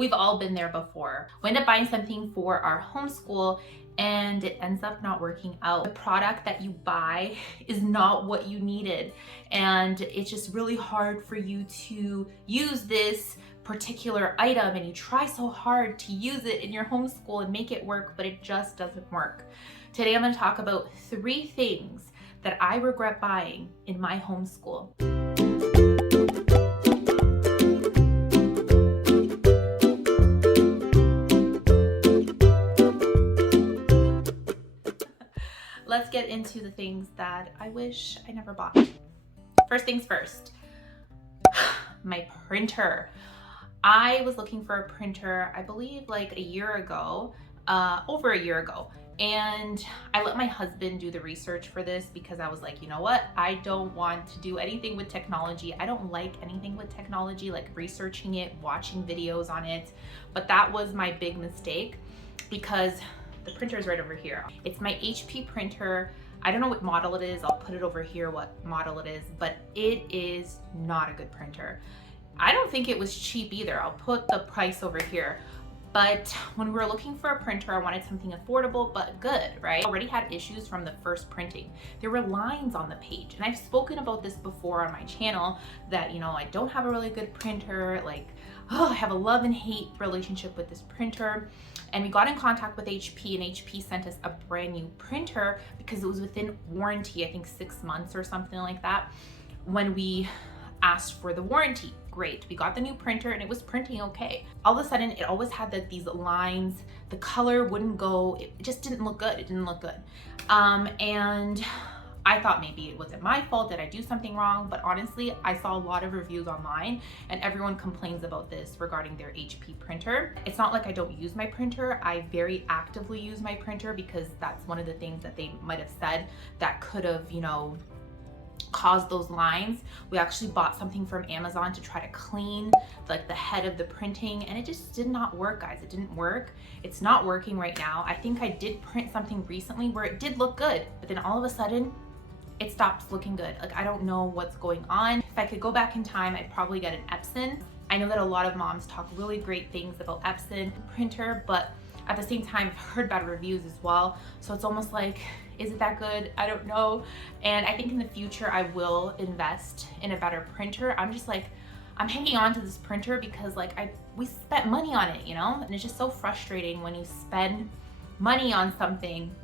We've all been there before. We end up buying something for our homeschool and it ends up not working out. The product that you buy is not what you needed. And it's just really hard for you to use this particular item, and you try so hard to use it in your homeschool and make it work, but it just doesn't work. Today I'm going to talk about 3 things that I regret buying in my homeschool. Let's get into the things that I wish I never bought. First things first, my printer. I was looking for a printer, I believe like a year ago, over a year ago. And I let my husband do the research for this because I was like, you know what? I don't want to do anything with technology. I don't like anything with technology, like researching it, watching videos on it. But that was my big mistake because the printer is right over here. It's my HP printer. I don't know what model it is. I'll put it over here what model it is, but it is not a good printer. I don't think it was cheap either. I'll put the price over here. But when we were looking for a printer, I wanted something affordable but good, right? I already had issues from the first printing. There were lines on the page. And I've spoken about this before on my channel that, you know, I don't have a really good printer. Like, I have a love and hate relationship with this printer. And we got in contact with HP, and HP sent us a brand new printer because it was within warranty, I think 6 months or something like that. When we asked for the warranty, great. We got the new printer and it was printing okay. All of a sudden, it always had these lines. The color wouldn't go. It just didn't look good. It didn't look good. And I thought maybe it wasn't my fault. Did I do something wrong? But honestly, I saw a lot of reviews online and everyone complains about this regarding their HP printer. It's not like I don't use my printer. I very actively use my printer because that's one of the things that they might have said that could have, you know, caused those lines. We actually bought something from Amazon to try to clean like the head of the printing, and it just did not work, guys. It didn't work. It's not working right now. I think I did print something recently where it did look good, but then all of a sudden it stops looking good. Like, I don't know what's going on. If I could go back in time, I'd probably get an Epson. I know that a lot of moms talk really great things about Epson printer, but at the same time, I've heard bad reviews as well. So it's almost like, is it that good? I don't know. And I think in the future, I will invest in a better printer. I'm just like, I'm hanging on to this printer because like we spent money on it, you know? And it's just so frustrating when you spend money on something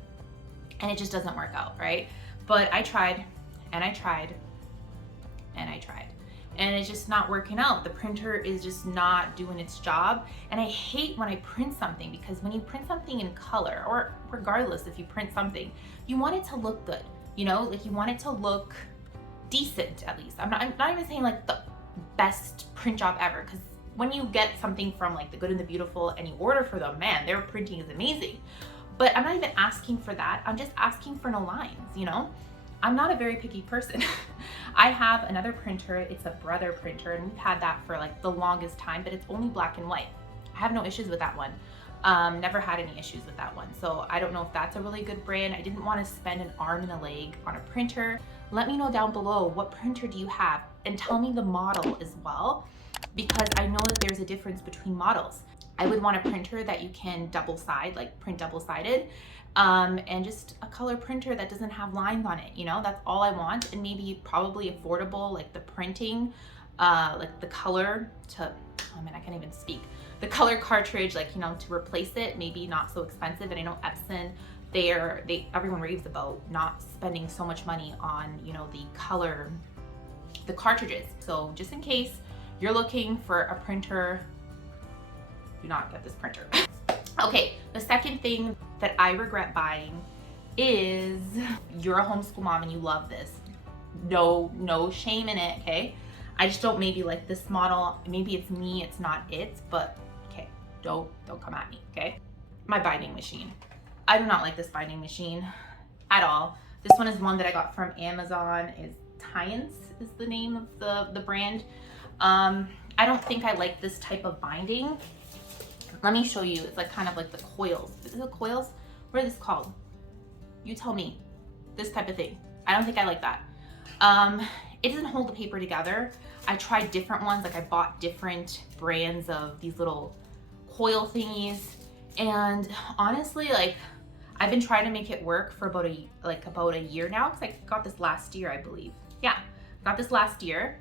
and it just doesn't work out, right? But I tried and I tried and I tried. And it's just not working out. The printer is just not doing its job. And I hate when I print something because when you print something in color, or regardless if you print something, you want it to look good. You know, like you want it to look decent at least. I'm not even saying like the best print job ever, because when you get something from like The Good and the Beautiful and you order for them, man, their printing is amazing. But I'm not even asking for that. I'm just asking for no lines, you know? I'm not a very picky person. I have another printer. It's a Brother printer, and we've had that for like the longest time, but it's only black and white. I have no issues with that one. Never had any issues with that one. So I don't know if that's a really good brand. I didn't want to spend an arm and a leg on a printer. Let me know down below, what printer do you have? And tell me the model as well, because I know that there's a difference between models. I would want a printer that you can double-side, like print double-sided, and just a color printer that doesn't have lines on it, you know? That's all I want. And maybe probably affordable, like the printing, like the color to, oh man, I can't even speak. The color cartridge, like, you know, to replace it, maybe not so expensive. And I know Epson, everyone raves about not spending so much money on, you know, the cartridges. So just in case you're looking for a printer, do not get this printer. Okay, the second thing that I regret buying is, you're a homeschool mom and you love this. No shame in it, okay? I just don't maybe like this model. Maybe it's me, it's not it, but okay, don't come at me, okay? My binding machine. I do not like this binding machine at all. This one is one that I got from Amazon. Is Tyence is the name of the brand. I don't think I like this type of binding. Let me show you. It's like kind of like the coils. Is it coils? What is this called? You tell me. This type of thing. I don't think I like that. It doesn't hold the paper together. I tried different ones. Like I bought different brands of these little coil thingies. And honestly, like, I've been trying to make it work for about a year now, because I got this last year, I believe. Yeah, got this last year,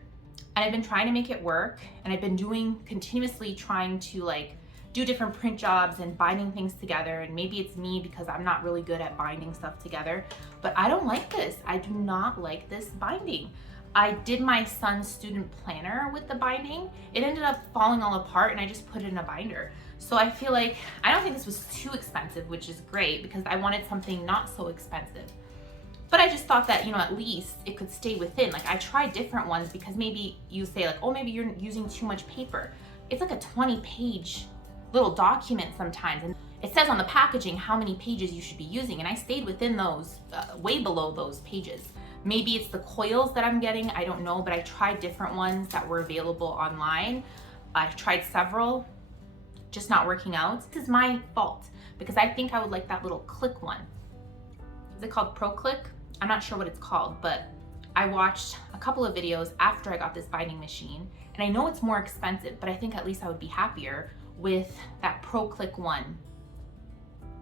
and I've been trying to make it work, and I've been continuously trying to like do different print jobs and binding things together. And maybe it's me because I'm not really good at binding stuff together, but I don't like this. I do not like this binding. I did my son's student planner with the binding. It ended up falling all apart, and I just put it in a binder. So I feel like, I don't think this was too expensive, which is great because I wanted something not so expensive. But I just thought that, you know, at least it could stay within. Like, I tried different ones because maybe you say like, oh, maybe you're using too much paper. It's like a 20-page little document sometimes. And it says on the packaging how many pages you should be using. And I stayed within those, way below those pages. Maybe it's the coils that I'm getting, I don't know, but I tried different ones that were available online. I've tried several, just not working out. This is my fault because I think I would like that little click one. Is it called Pro Click? I'm not sure what it's called, but I watched a couple of videos after I got this binding machine, and I know it's more expensive, but I think at least I would be happier with that Pro Click one.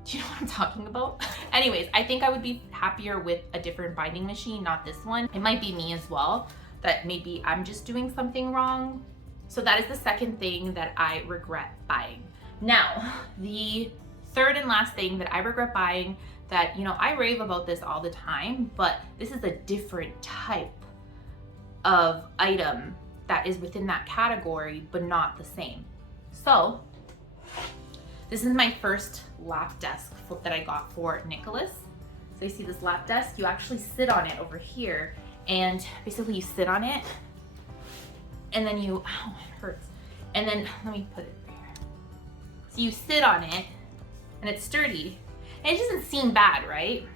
Do you know what I'm talking about? Anyways, I think I would be happier with a different binding machine, not this one. It might be me as well, that maybe I'm just doing something wrong. So that is the second thing that I regret buying. Now, the third and last thing that I regret buying that, you know, I rave about this all the time, but this is a different type of item that is within that category, but not the same. So this is my first lap desk that I got for Nicholas. So you see this lap desk, you actually sit on it over here, and basically you sit on it, and then you, ow, it hurts. And then, let me put it right here. So you sit on it, and it's sturdy, and it doesn't seem bad, right?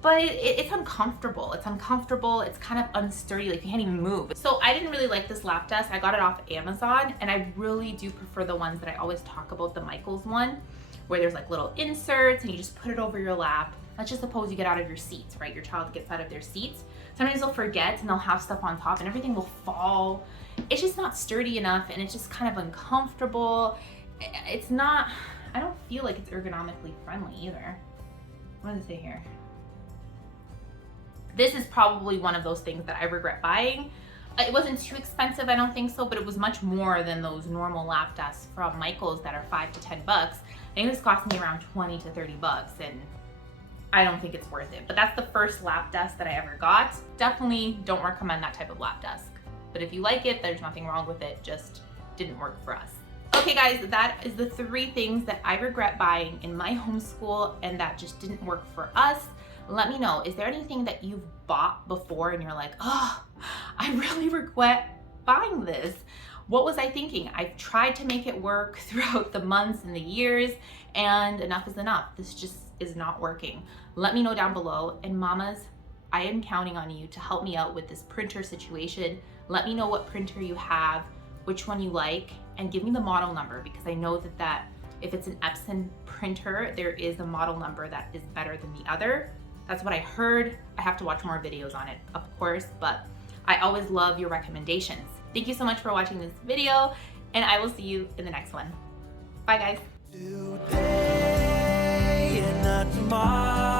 But it's uncomfortable. It's uncomfortable, it's kind of unsturdy, like you can't even move. So I didn't really like this lap desk. I got it off Amazon, and I really do prefer the ones that I always talk about, the Michaels one, where there's like little inserts and you just put it over your lap. Let's just suppose you get out of your seats, right? Your child gets out of their seats. Sometimes they'll forget and they'll have stuff on top and everything will fall. It's just not sturdy enough, and it's just kind of uncomfortable. It's not, I don't feel like it's ergonomically friendly either. What does it say here? This is probably one of those things that I regret buying. It wasn't too expensive, I don't think so, but it was much more than those normal lap desks from Michaels that are $5 to $10. I think this cost me around 20 to 30 bucks, and I don't think it's worth it. But that's the first lap desk that I ever got. Definitely don't recommend that type of lap desk. But if you like it, there's nothing wrong with it, just didn't work for us. Okay guys, that is the 3 things that I regret buying in my homeschool and that just didn't work for us. Let me know, is there anything that you've bought before and you're like, oh, I really regret buying this? What was I thinking? I've tried to make it work throughout the months and the years, and enough is enough. This just is not working. Let me know down below. And mamas, I am counting on you to help me out with this printer situation. Let me know what printer you have, which one you like, and give me the model number, because I know that if it's an Epson printer, there is a model number that is better than the other. That's what I heard. I have to watch more videos on it, of course, but I always love your recommendations. Thank you so much for watching this video, and I will see you in the next one. Bye guys. Today and not tomorrow.